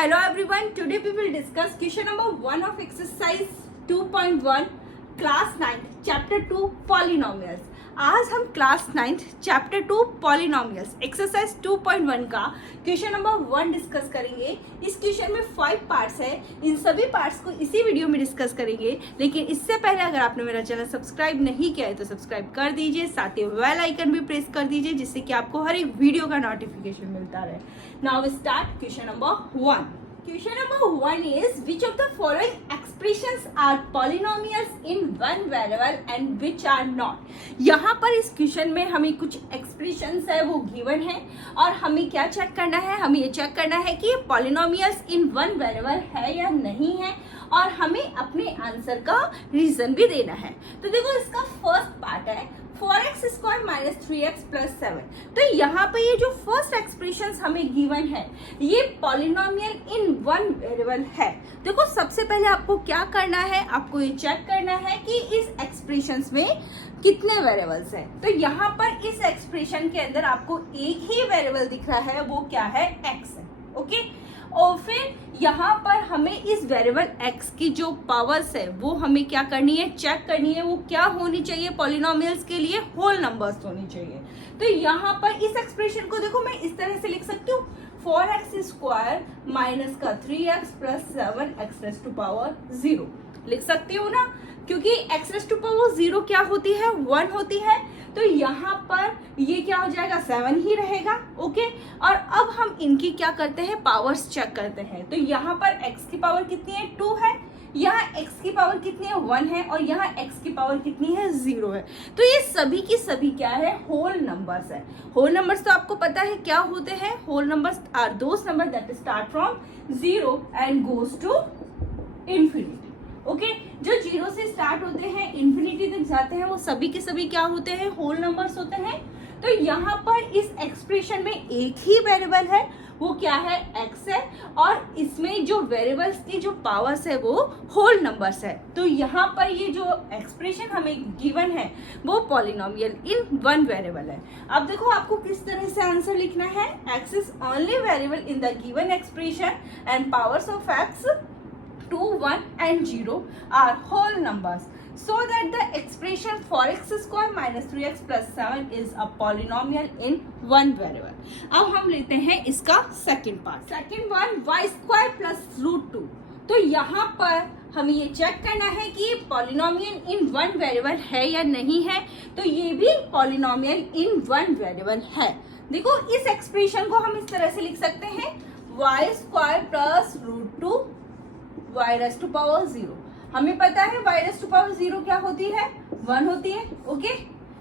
Hello everyone, today we will discuss question number 1 of exercise 2.1 class 9 chapter 2 polynomials। आज हम class 9 chapter 2 polynomials exercise 2.1 का question number 1 discuss करेंगे। इस question में 5 parts है, इन सभी पार्ट्स को इसी वीडियो में डिस्कस करेंगे। लेकिन इससे पहले अगर आपने मेरा चैनल सब्सक्राइब नहीं किया है तो सब्सक्राइब कर दीजिए, साथ ही बेल आइकन भी प्रेस कर दीजिए जिससे कि आपको हर एक वीडियो का नोटिफिकेशन मिलता रहे। Now start question number 1। Question number 1 is which of the following expressions are polynomials in one variable and which are not। यहाँ पर इस क्वेश्चन में हमें कुछ एक्सप्रेशंस है वो गिवन है और हमें क्या चेक करना है, हमें ये चेक करना है कि ये पॉलिनोमियल्स इन वन वेरिएबल है या नहीं है और हमें अपने आंसर का रीजन भी देना है। तो देखो इसका फर्स्ट पार्ट है 4x² माइनस 3x प्लस 7। तो यहाँ पे ये जो फर्स्ट एक्सप्रेशन हमें गिवन है ये पॉलिनोमियल इन वन वेरिएबल है। देखो सबसे पहले आपको क्या करना है, आपको ये चेक करना है कि इस एक्सप्रेशन में कितने वेरिएबल्स हैं। तो यहाँ पर इस एक्सप्रेशन के अंदर आपको एक ही वेरिएबल दिख रहा है, वो क्या है, x है। ओके, और फिर यहाँ पर हमें इस वेरिएबल x की जो पावर्स है वो हमें क्या करनी है, चेक करनी है। वो क्या होनी चाहिए, पॉलिनोमियल्स के लिए होल नंबर्स होनी चाहिए। तो यहाँ पर इस एक्सप्रेशन को देखो मैं इस तरह से लिख सकती हूँ 4x² माइनस का 3x प्लस 7x⁻0 लिख सकती हूँ ना, क्योंकि x⁻0 क्या होती है, 1 होती है। तो यहाँ पर ये क्या हो जाएगा, 7 ही रहेगा। ओके, और अब हम इनकी क्या करते हैं, पावर्स चेक करते हैं। तो यहाँ पर x की पावर कितनी है, 2 है, यहाँ x की पावर कितनी है, 1 है, और यहाँ x की पावर कितनी है, 0 है। तो ये सभी की सभी क्या है, होल नंबर्स है। होल नंबर्स तो आपको पता है क्या होते हैं, whole numbers are those number that start from 0 and goes to infinity. Okay, जो 0 से स्टार्ट होते हैं इंफिनिटी तक जाते हैं वो सभी के सभी क्या होते हैं, होल नंबर्स होते हैं। तो यहाँ पर इस एक्सप्रेशन में एक ही वेरिएबल है, वो क्या है, x है, और इसमें जो वेरिएबल्स की जो पावर्स है वो होल नंबर्स है। तो यहाँ पर ये जो एक्सप्रेशन हमें गिवन है वो पॉलिनोमियल इन वन वेरिएबल है। अब देखो आपको किस तरह से आंसर लिखना है, x is only variable in the given expression and powers of x 2, 1 and 0 are whole numbers, so that the expression 4x² minus 3x plus 7 is a polynomial in one variable। अब हम लेते हैं इसका second part, second one y² plus √2। तो यहाँ पर हमें ये चेक करना है कि पॉलिनोमियल इन वन वेरिएबल है या नहीं है। तो ये भी पॉलिनोमियल इन वन वेरिएबल है। देखो इस एक्सप्रेशन को हम इस तरह से लिख सकते हैं y² plus √2 y⁻0। हमें पता है y⁻0 क्या होती है, 1 होती है। ओके,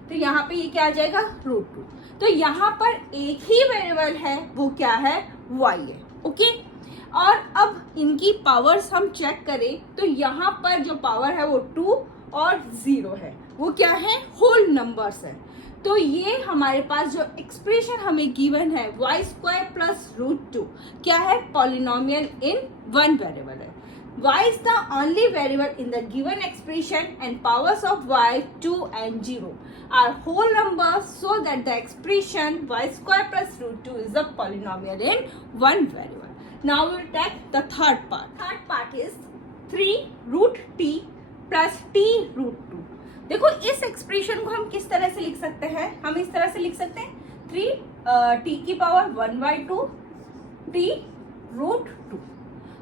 तो यहाँ पे ये क्या आ जाएगा, √2। तो यहाँ पर एक ही वेरिएबल है, वो क्या है, y है। ओके, और अब इनकी पावर्स हम चेक करें तो यहाँ पर जो पावर है वो 2 और 0 है, वो क्या है, होल नंबर्स है। तो ये हमारे पास जो एक्सप्रेशन हमें गिवन है y² प्लस √2 क्या है, पॉलिनोमियल इन वन वेरिएबल है। y is the only variable in the given expression and powers of y 2 and 0 are whole numbers, so that the expression y² plus √2 is a polynomial in one variable। Now we will take the third part। Third part is 3√t plus t√2। देखो इस expression को हम किस तरह से लिख सकते हैं, हम इस तरह से लिख सकते हैं 3t की पावर 1/2 t√2।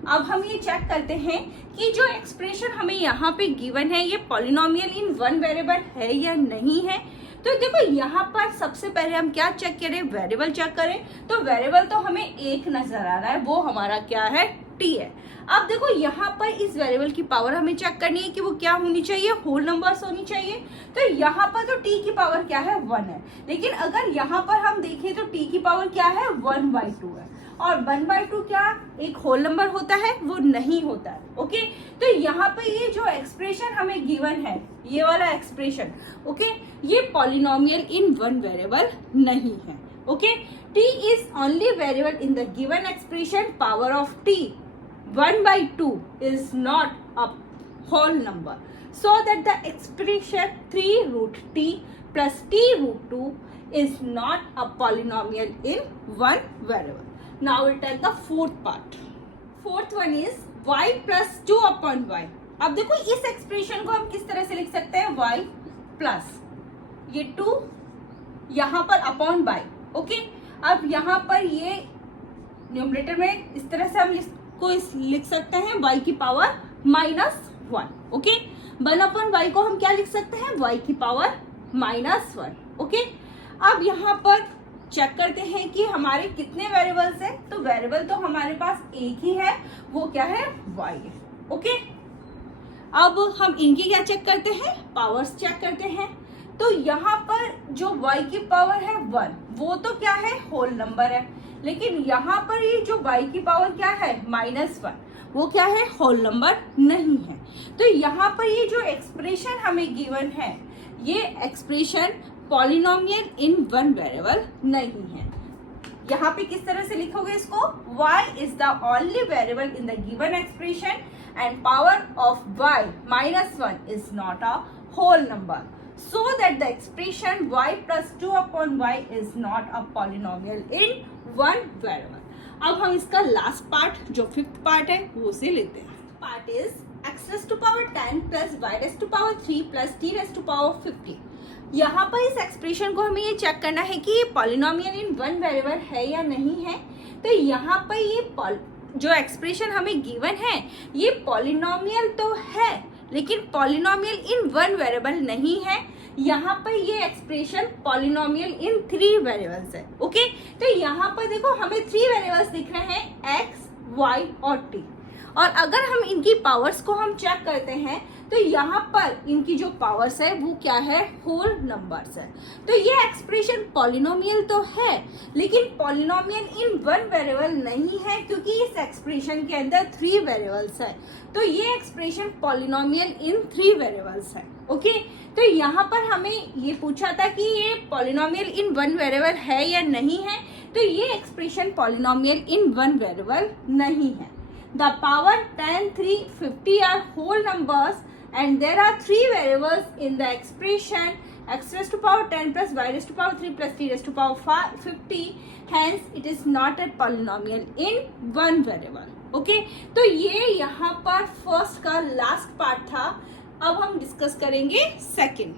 अब हम ये चेक करते हैं कि जो एक्सप्रेशन हमें यहाँ पे गिवन है ये पॉलिनोमियल इन वन वेरिएबल है या नहीं है। तो देखो यहाँ पर सबसे पहले हम क्या चेक करें, वेरिएबल चेक करें। तो वेरिएबल तो हमें एक नजर आ रहा है, वो हमारा क्या है, t है। अब देखो यहाँ पर इस वेरिएबल की पावर हमें चेक करनी है कि वो क्या होनी चाहिए, होल नंबर्स होनी चाहिए। तो यहाँ पर तो t की पावर क्या है, 1 है। लेकिन अगर यहाँ पर हम देखें तो t की पावर क्या है, 1/2 है, और 1/2 क्या एक होल नंबर होता है, वो नहीं होता है। ओके, तो यहाँ पे ये जो एक्सप्रेशन हमें गिवन है, ये वाला एक्सप्रेशन, ओके, ये पॉलिनोमियल इन वन वेरिएबल नहीं है। Okay, t is only variable in the given expression, power of t 1/2 is not a whole number, so that the expression 3√t plus t√2 is not a polynomial in one variable। Now we'll take the fourth part। Fourth one is y plus 2 upon y. अब देखो इस expression को हम किस तरह से लिख सकते हैं, y प्लस ये 2 यहाँ पर अपॉन बाई। ओके, अब यहाँ पर ये न्यूमरेटर में इस तरह से हम इसको लिख सकते हैं y की पावर -1। ओके, 1 अपॉन y को हम क्या लिख सकते हैं, y की पावर -1। ओके, अब यहाँ पर चेक करते हैं कि हमारे कितने वेरिएबल्स हैं। तो वेरिएबल तो हमारे पास एक ही है, वो क्या है, y है। ओके, अब हम इनकी क्या चेक करते हैं, पावर्स चेक करते हैं। तो यहाँ पर जो y की पावर है 1, वो तो क्या है, होल नंबर है। लेकिन यहाँ पर ये जो y की पावर क्या है, -1, वो क्या है, होल नंबर नहीं है। तो यहाँ पर ये जो एक्सप्रेशन हमें गिवन है, ये expression polynomial in one variable नहीं है। यहाँ पे किस तरह से लिखोगे इसको, y is the only variable in the given expression and power of y -1 is not a whole number, so that the expression y plus 2 upon y is not a polynomial in one variable। अब हम इसका last part जो fifth part है वो से लेते हैं। Part is x raised to power 10 plus y raised to power 3 plus t raised to power 50। यहाँ पर इस एक्सप्रेशन को हमें ये चेक करना है कि ये पॉलिनोमियल इन वन वेरिएबल है या नहीं है। तो यहाँ पर ये जो एक्सप्रेशन हमें गिवन है ये पॉलिनोमियल तो है, लेकिन पॉलिनोमियल इन वन वेरिएबल नहीं है। यहाँ पर ये एक्सप्रेशन पॉलिनोमियल इन 3 वेरिएबल्स है। ओके, तो यहाँ पर देखो हमें 3 वेरिएबल्स दिख रहे हैं, x, y और t। और अगर हम इनकी पावर्स को हम चेक करते हैं तो यहाँ पर इनकी जो पावर्स है वो क्या है, होल नंबर्स है। तो ये एक्सप्रेशन पॉलिनोमियल तो है, लेकिन पॉलिनोमियल इन वन वेरिएबल नहीं है, क्योंकि इस एक्सप्रेशन के अंदर 3 वेरिएबल्स है। तो ये एक्सप्रेशन पॉलिनोमियल इन 3 वेरिएबल्स है। ओके, तो यहाँ पर हमें ये पूछा था कि ये पॉलिनोमियल इन वन वेरिएबल है या नहीं है। तो ये expression polynomial in one variable नहीं है। The power 10, 3, 50 are whole numbers and there are 3 variables in the expression x raised to power 10 plus y raised to power 3 plus t raised to power 50. Hence it is not a polynomial in one variable. Okay, तो ये यहाँ पर first का last part था। अब हम discuss करेंगे second.